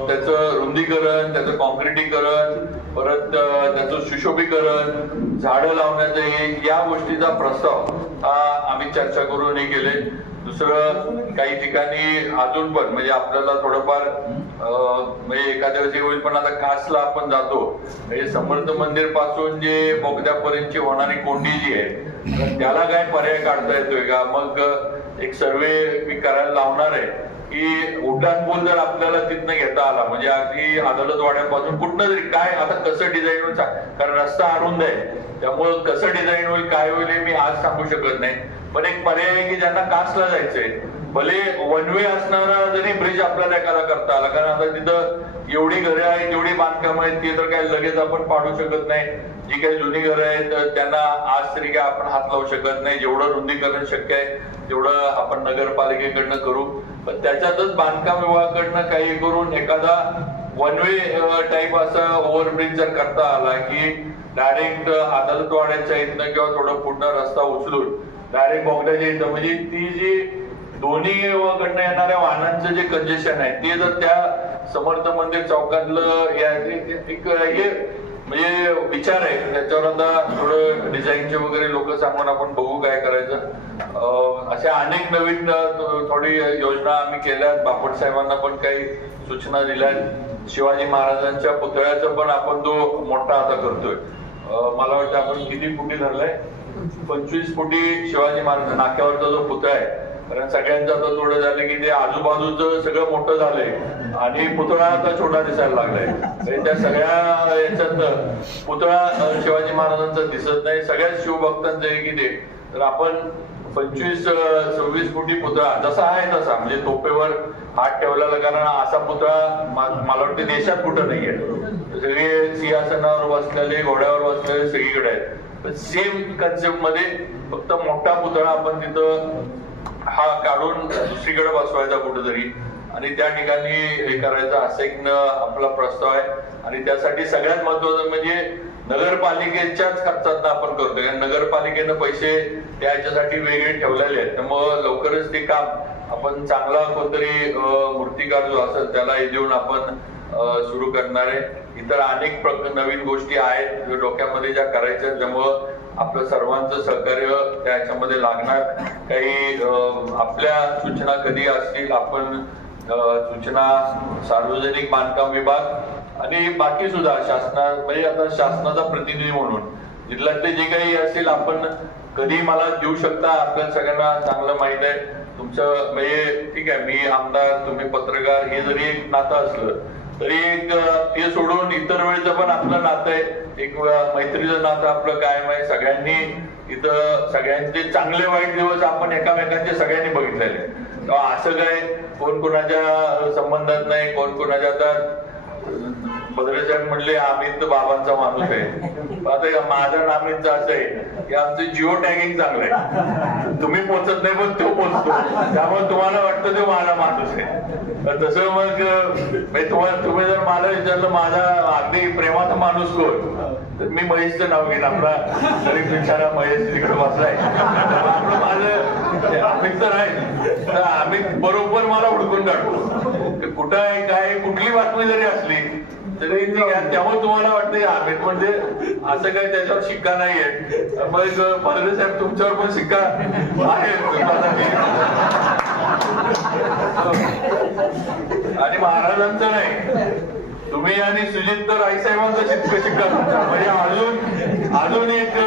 त्याचं रुंदीकरण, त्याचं कॉन्क्रिटीकरण, परत त्याचं सुशोभीकरण, झाडं लावण्याचं या गोष्टीचा प्रस्ताव हा आम्ही चर्चा करून हे केले. दुसरं काही ठिकाणी अजून पण म्हणजे आपल्याला थोडंफार म्हणजे एखाद्या वेळी होईल, पण आता कासला आपण जातो म्हणजे समर्थ मंदिर पासून जे बोगद्यापर्यंतची होणारी कोंडी जी आहे त्याला काय पर्याय काढता येतोय का? मग एक सर्वे मी करायला लावणार आहे की उड्डाण पूल जर आपल्याला तिथनं घेता आला म्हणजे अगदी आदलतवाड्यापासून कुठनं तरी काय आता कसं डिझाईन होईल, कारण रस्ता अरुंद आहे त्यामुळं कसं डिझाईन होईल काय होईल हे मी आज सांगू शकत नाही. पण एक पर्याय आहे की ज्यांना कासला जायचंय भले वन वे असणारा जरी ब्रिज आपल्याला एखादा करता आला, कारण आता तिथं एवढी घरं आहेत एवढी बांधकामं आहेत ती तर काय लगेच आपण पाडू शकत नाही. जी काही जुनी घरं आहेत त्यांना आज तरी काय आपण हात लावू शकत नाही. जेवढं रुंदीकरण शक्य आहे तेवढं आपण नगरपालिकेकडनं करू, पण त्याच्यातच बांधकाम विभागाकडनं काही करून एखादा वन वे टाईप असा ओव्हरब्रिज जर करता आला की डायरेक्ट आदलतवाड्याच्या इथनं किंवा थोडं पुढनं रस्ता उचलून डायरेक्ट बोगद्याच्या इथं म्हणजे ती जी दोन्ही कडनं येणाऱ्या वाहनांचं जे कंजेशन आहे ते जर त्या समर्थ मंदिर चौकातलं एक हे म्हणजे विचार आहे. त्याच्यावर आता थोडं डिझाईनचे वगैरे लोक सांगून आपण बघू काय करायचं. अशा अनेक नवीन थोडी योजना आम्ही केल्यात. बापट साहेबांना पण काही सूचना दिल्यात. शिवाजी महाराजांच्या पुतळ्याचं पण आपण तो मोठा आता करतोय. मला वाटतं आपण किती फुटी धरलाय, 25 फुटी शिवाजी महाराज नाक्यावरचा जो पुतळा आहे, कारण सगळ्यांचं आता थोडं झालं की ते आजूबाजूचं सगळं मोठं झालंय आणि पुतळा आता छोटा दिसायला लागलाय. त्या सगळ्या याच्यात पुतळा शिवाजी महाराजांचा दिसत नाही. सगळ्याच शिवभक्तांचं आहे की ते, तर आपण 25-26 फुटी पुतळा जसा आहे तसा म्हणजे तोपेवर हात ठेवलेला, कारण असा पुतळा मला वाटतं देशात कुठं नाहीये. सगळे सिंहासनावर बसलेले घोड्यावर बसलेले सगळीकडे आहेत. सेम कन्सेप्ट मध्ये फक्त मोठा पुतळा आपण तिथं हा काढून दुसरीकडे बसवायचा कुठेतरी आणि त्या ठिकाणी हे करायचं असं एक आपला प्रस्ताव आहे. आणि त्यासाठी सगळ्यात महत्वाचं म्हणजे नगरपालिकेच्याच खर्चात आपण करतोय. नगरपालिकेनं पैसे त्याच्यासाठी वेगळे ठेवलेले आहेत, त्यामुळं लवकरच ते काम आपण चांगला कोणतरी मूर्तिकार जो असेल त्याला हे देऊन आपण सुरू करणार आहे. इतर अनेक नवीन गोष्टी आहेत डोक्यामध्ये ज्या करायच्या, त्यामुळं आपलं सर्वांचं सहकार्य त्याच्यामध्ये लागणार. काही आपल्या सूचना कधी असतील आपण सूचना सार्वजनिक बांधकाम विभाग आणि बाकी सुद्धा शासना म्हणजे आता शासनाचा प्रतिनिधी म्हणून जिल्ह्यातले जे काही असेल आपण कधी मला देऊ शकता. आपल्याला सगळ्यांना चांगलं माहित आहे तुमचं म्हणजे ठीक आहे मी आमदार तुम्ही पत्रकार हे जरी एक नातं असलं तरी एक ते सोडून इतर वेळेचं पण आपलं नातं आहे. एक मैत्रीचं नातं आपलं कायम आहे. सगळ्यांनी इथं सगळ्यांचे चांगले वाईट दिवस आपण एकामेकांचे सगळ्यांनी बघितलेले. असं काय कोण कोणाच्या संबंधात नाही, कोण कोणाच्या आता बद्रे साहेब म्हणले अमित बाबांचा माणूस आहे. आता माझं अमितचं असं आहे की आमचं जिओ टॅगिंग चांगलं आहे. तुम्ही पोचत नाही पण तो पोचतो, त्यामुळे तुम्हाला वाटतं तो माझा माणूस आहे. तसं मग तुम्ही जर मला विचारलं माझा अगदी प्रेमाचा माणूस कोण, तर मी महेशचं नाव घेईन. आपला गरीब बिचारा महेश तिकडे बसलाय. आपलं माझं अमित तर आहे, तर अमित बरोबर मला हुडकून काढतो कुठं आहे काय. कुठली बातमी जरी असली तरी त्यामुळे तुम्हाला वाटतं अमित म्हणजे असं काही त्याच्यावर शिक्का नाहीये. मग बद्रे साहेब तुमच्यावर पण शिक्का आहे आणि महाराजांचं नाही. तुम्ही आणि सुजित तर आईसाहेबांचा शिक्का म्हणजे अजून एक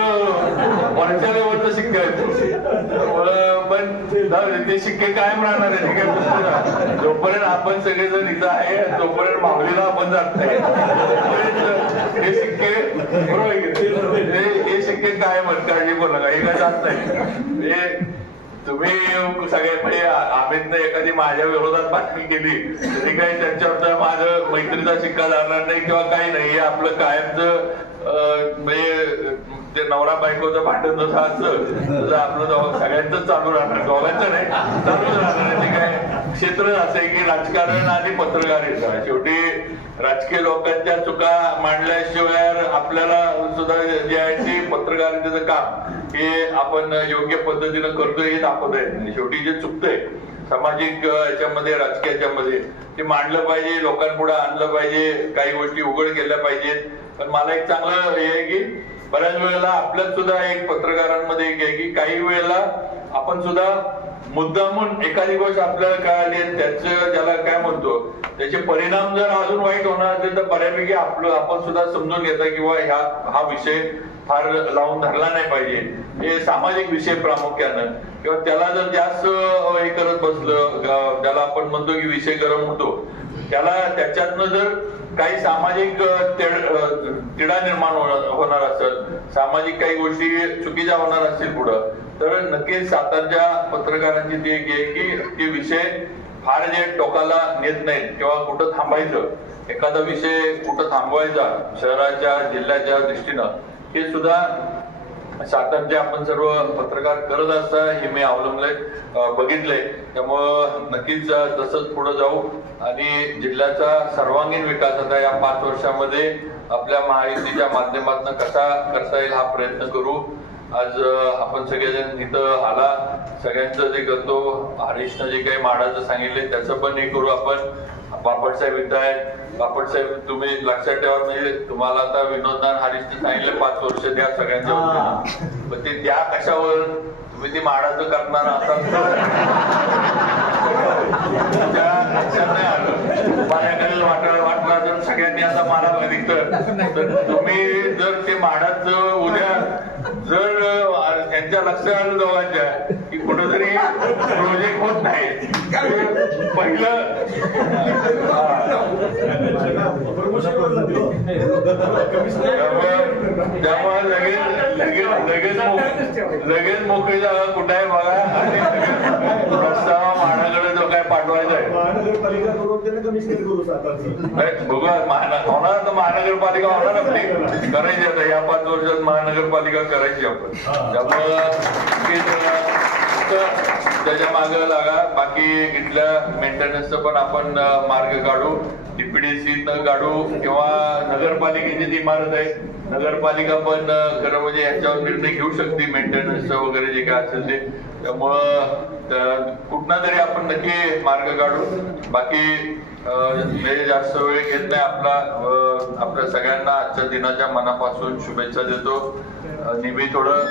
वरच्या लेवलचा शिक्का आहे. पण ते शिक्के कायम राहणार आहे. ठीक आहे, जोपर्यंत आपण सगळेजण इथं आहे तोपर्यंत माऊलीला आपण जात नाही. हे शिक्के बरोबर हे शिक्के कायम काळजी करू नका, हे काय जात नाही. तुम्ही सगळे म्हणजे अमितनं एखादी माझ्या विरोधात बातमी केली तरी काही त्यांच्यावर माझं मैत्रीचा शिक्का जाणार नाही किंवा काही नाही. आपलं कायमचं म्हणजे ते नवरा बायकोचं भांडण जसं असतं तसं आपलं सगळ्यांचं चालू राहणार, दोघांचं नाही चालूच राहणार. ते काय क्षेत्र असं आहे की राजकारण आणि पत्रकारिता. शेवटी राजकीय लोकांच्या चुका मांडल्याशिवाय आपल्याला सुद्धा जे आहे ते पत्रकारितेचं काम हे आपण योग्य पद्धतीनं करतोय हे दाखवता येत नाही. शेवटी जे चुकतंय सामाजिक याच्यामध्ये राजकीयाच्या मध्ये ते मांडलं पाहिजे, लोकांपुढे आणलं पाहिजे, काही गोष्टी उघड केल्या पाहिजेत. पण मला एक चांगलं हे आहे की बऱ्याच वेळेला आपल्यात सुद्धा एक पत्रकारांमध्ये एक आहे की काही वेळेला आपण सुद्धा मुद्दामून एखादी गोष्ट आपल्याला कळाली त्याचं ज्याला काय म्हणतो त्याचे परिणाम जर अजून वाईट होणार असेल तर बऱ्यापैकी आपण सुद्धा समजून घेता किंवा हा विषय फार लावून धरला नाही पाहिजे. हे सामाजिक विषय प्रामुख्यानं किंवा त्याला जर जास्त हे करत बसलं, ज्याला आपण म्हणतो की विषय गरम होतो, त्याला त्याच्यातनं जर काही सामाजिक तिढा निर्माण होणार असेल, सामाजिक काही गोष्टी चुकीच्या होणार असतील पुढं, तर नक्कीच सातारच्या पत्रकारांची ती एक आहे की ते विषय फार जे टोकाला नेत नाहीत किंवा कुठं थांबायचं, एखादा विषय कुठं थांबवायचा शहराच्या जिल्ह्याच्या दृष्टीनं हे सुद्धा सातारचे आपण सर्व पत्रकार करत असता हे मी अवलंबलंय, बघितलंय. त्यामुळं नक्कीच तसंच पुढे जाऊ आणि जिल्ह्याचा सर्वांगीण विकास आता या 5 वर्षामध्ये आपल्या महायुतीच्या माध्यमातून कसा करता येईल हा प्रयत्न करू. आज आपण सगळेजण इथं आला, सगळ्यांचं जे करतो, हरीशनं जे काही माडाचं सांगितले त्याचं पण हे करू आपण. बापटसाहेब इथं आहेत, बापटसाहेब तुम्ही लक्षात ठेवा, म्हणजे तुम्हाला आता विनोदनान हरीशने सांगितले 5 वर्ष द्या सगळ्यांच्या वतीनं, पण ते द्या कशावर, तुम्ही ते माडाचं करणार असाल त्या लक्षात नाही आलं. माझ्याकडे वाटलं जर सगळ्यांनी आता माडा बघितलं तर तुम्ही जर ते माडाचं उद्या जर त्यांच्या लक्षात आलं दोघांच्या की कुठंतरी प्रोजेक्ट होत नाही, पहिलं त्यामुळे लगेच मोकळी जागा कुठे आहे बघा आणि प्रस्ताव महानगरकडे जो काय पाठवायचा आहे बघा. होणार तर महानगरपालिका होणार आपली करायची आता या 5 वर्षात महानगरपालिका करायची आपण. त्यामुळं त्याच्या मागे लागा. बाकी इथल्या मेंटेनन्सचं पण आपण मार्ग काढू, डीपीडीसीनं काढू किंवा नगरपालिकेची जी इमारत आहे नगरपालिका पण खरं म्हणजे याच्यावर निर्णय घेऊ शकते मेंटेनन्सचं वगैरे जे काय असेल ते. त्यामुळं कुठना तरी आपण नक्की मार्ग काढू. बाकी जास्त वेळ घेत नाही आपल्या सगळ्यांना आजच्या दिनाच्या मनापासून शुभेच्छा देतो. नेहमी थोडं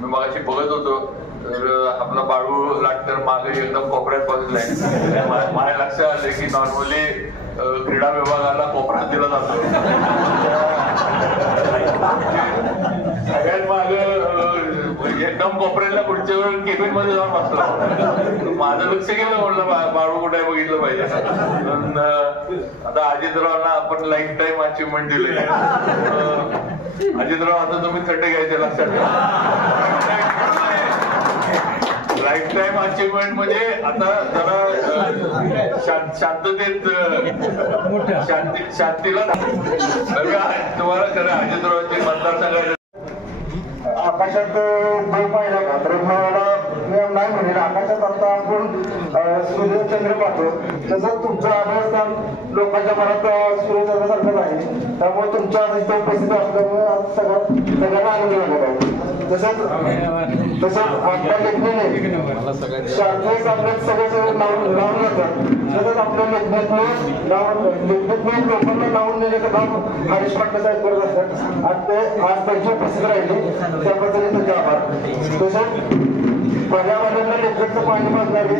मी मगाशी बघत होतो तर आपला बाळू लाटकर मागे एकदम कोपऱ्यात बसलाय. माझ्या लक्षात आले की नॉर्मली क्रीडा विभागाला कोपऱ्यात दिला जातो, सगळ्यात माग एकदम कोपऱ्याला पुढच्या वेळ केबिन मध्ये जाऊन बसला. माझं लक्ष गेलं, म्हणलं बाळू कुठे बघितलं पाहिजे. पण आता अजितरावांना आपण लाईफ टाईम अचिव्हमेंट दिले. अजितराव आता तुम्ही थंड घ्यायचे लक्षात घ्या. लाईफ टाईम अचिव्हमेंट म्हणजे आता जरा शांततेत शांतीला तुम्हाला खरं अजितरावांची मतदारसंघात आकाशात तो पाहिला का तर मला नाही म्हणेल आकाशात आता आपण सूर्यचंद्र पाहतो तसंच तुमचं अभयस्थान लोकांच्या मनात सूर्यचंद्रासारखंच आहे. त्यामुळे तुमच्या इथं उपस्थित असल्यामुळे आज सगळ्यांना आनंद झालेला आहे. तसंच आपल्या लेखणीने शाळेत आपल्यात सगळं लावून जातात. तसंच आपल्या लेखनातनं लोकांना लावून नेण्याचं काम हरीश पाटील साहेब करत असतात. आज त्यांची उपस्थित राहिली त्याबद्दल तुमचे आभार. तसंच पर्यावरणाला लेखनाचं पाणी पाजणारे,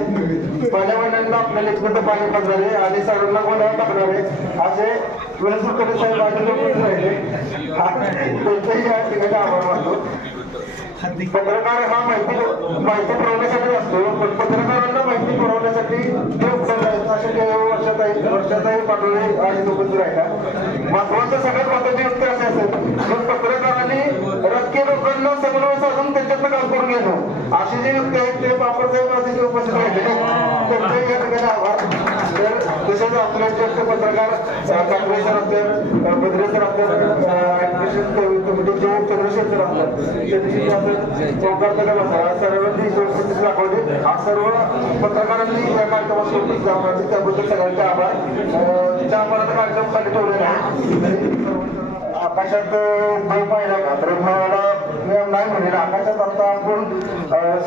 पर्यावरणाला आपल्या लेखनाचं पाणी पाजणारे आणि सर्वांना गोंधळ टाकणारे असे वेळेस साहेब राहिले त्यांच्याही या ठिकाणी आभार मानतो. पत्रकार हा माहिती पुरवण्यासाठी असतो, पण पत्रकारांना माहिती पुरवण्यासाठी ते उपलब्ध आहेत. असे वर्षातही पाठवले आणि उपस्थित राहिला. महत्वाचं सगळ्यात महत्वाची गोष्ट असे असेल तर पत्रकारांनी राजकीय लोकांना समन्वय साधून त्यांच्यातलं काम करून घेणं. असे जे व्यक्ती आहेत ते बापटसाहेब अतिशय उपस्थित राहिले त्यांच्याही या ठिकाणी आभार. तसेच आपले ज्येष्ठ पत्रकार कांबळे सर असतील, बद्रे सर असतील, ऍडमिशन कमिटीचे चंद्रशेखर असतात, ओंकार तडे सर्वांनी उपस्थित दाखवली. सर्व पत्रकारांनी या कार्यक्रमात उपस्थित राहण्याचे त्याबद्दल सगळ्यांचे आभार. त्या आभाराचा कार्यक्रम खाली ठेवलेला आहे. आकाशात देव पाहिला का तर मला नाही म्हणेल. आकाशात आता आपण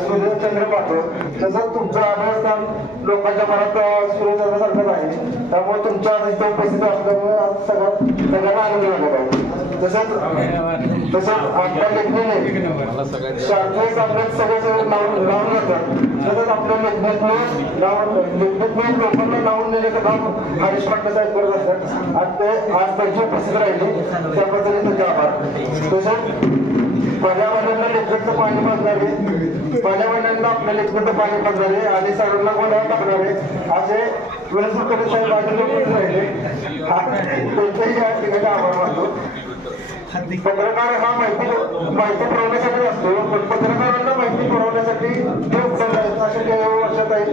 सूर्यचंद्र पाहतो तसंच तुमचं अभयस्थान लोकांच्या मनात सूर्यचंद्रासारखंच आहे. त्यामुळे तुमच्या इथं उपस्थित असल्यामुळे आज सगळ्यांना आनंद झालेला आहे. तसंच आपल्या लेखणीने शास्त्रीय सामन्यात सगळे लावून जातात. तसंच आपल्या लेखनातनं लोकांना लावून नेण्याचं काम हरीश पाटील साहेब करत असतात. आज त्यांची उपस्थित राहिली त्याबद्दल तुमचे आभार. तसंच माझ्या वडिलांना लेखकचं पाणी पाजणारे, माझ्या वडिलांना आपल्या लेखकचं पाणी पाजणारे आणि सर्वांना गोंधळात टाकणारे असे विलासपूरकर साहेब उपस्थित राहिले. त्यांच्याही या ठिकाणी आभार मानतो. पत्रकार हा माहिती पुरवण्यासाठी असतो, पण पत्रकारांना माहिती पुरवण्यासाठी ते उपलब्ध आहेत. अशा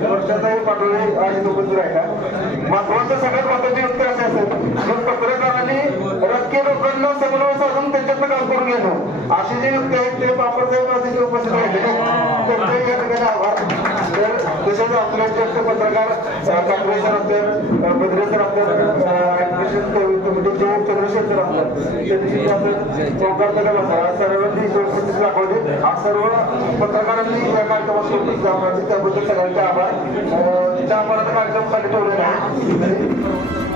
वर्षाताही पाठवले आणि उपस्थित राहिला. महत्वाचं सगळ्यात महत्वाची व्यक्ती असे असेल की पत्रकारांनी राजकीय लोकांना समन्वय साधून त्यांच्यातलं काम करून घेणं अशी जी व्यक्ती आहेत ते बापरसाहेब अतिशय उपस्थित राहिले. त्यांचे या ठिकाणी आभार. तर तसेच आपले ज्येष्ठ पत्रकार कांबळे सर असतील, बद्रे सर असतील, ऍडमिशन कमिटीचे चंद्रशेखर असतात, ओंकार तडे सर्वांनी उपस्थित दाखवली. सर्व पत्रकारांनी या कार्यक्रमात उपस्थित राहण्याचे त्याबद्दल सगळ्यांचे आभार. त्या आभाराचा कार्यक्रम खाली ठेवलेला आहे.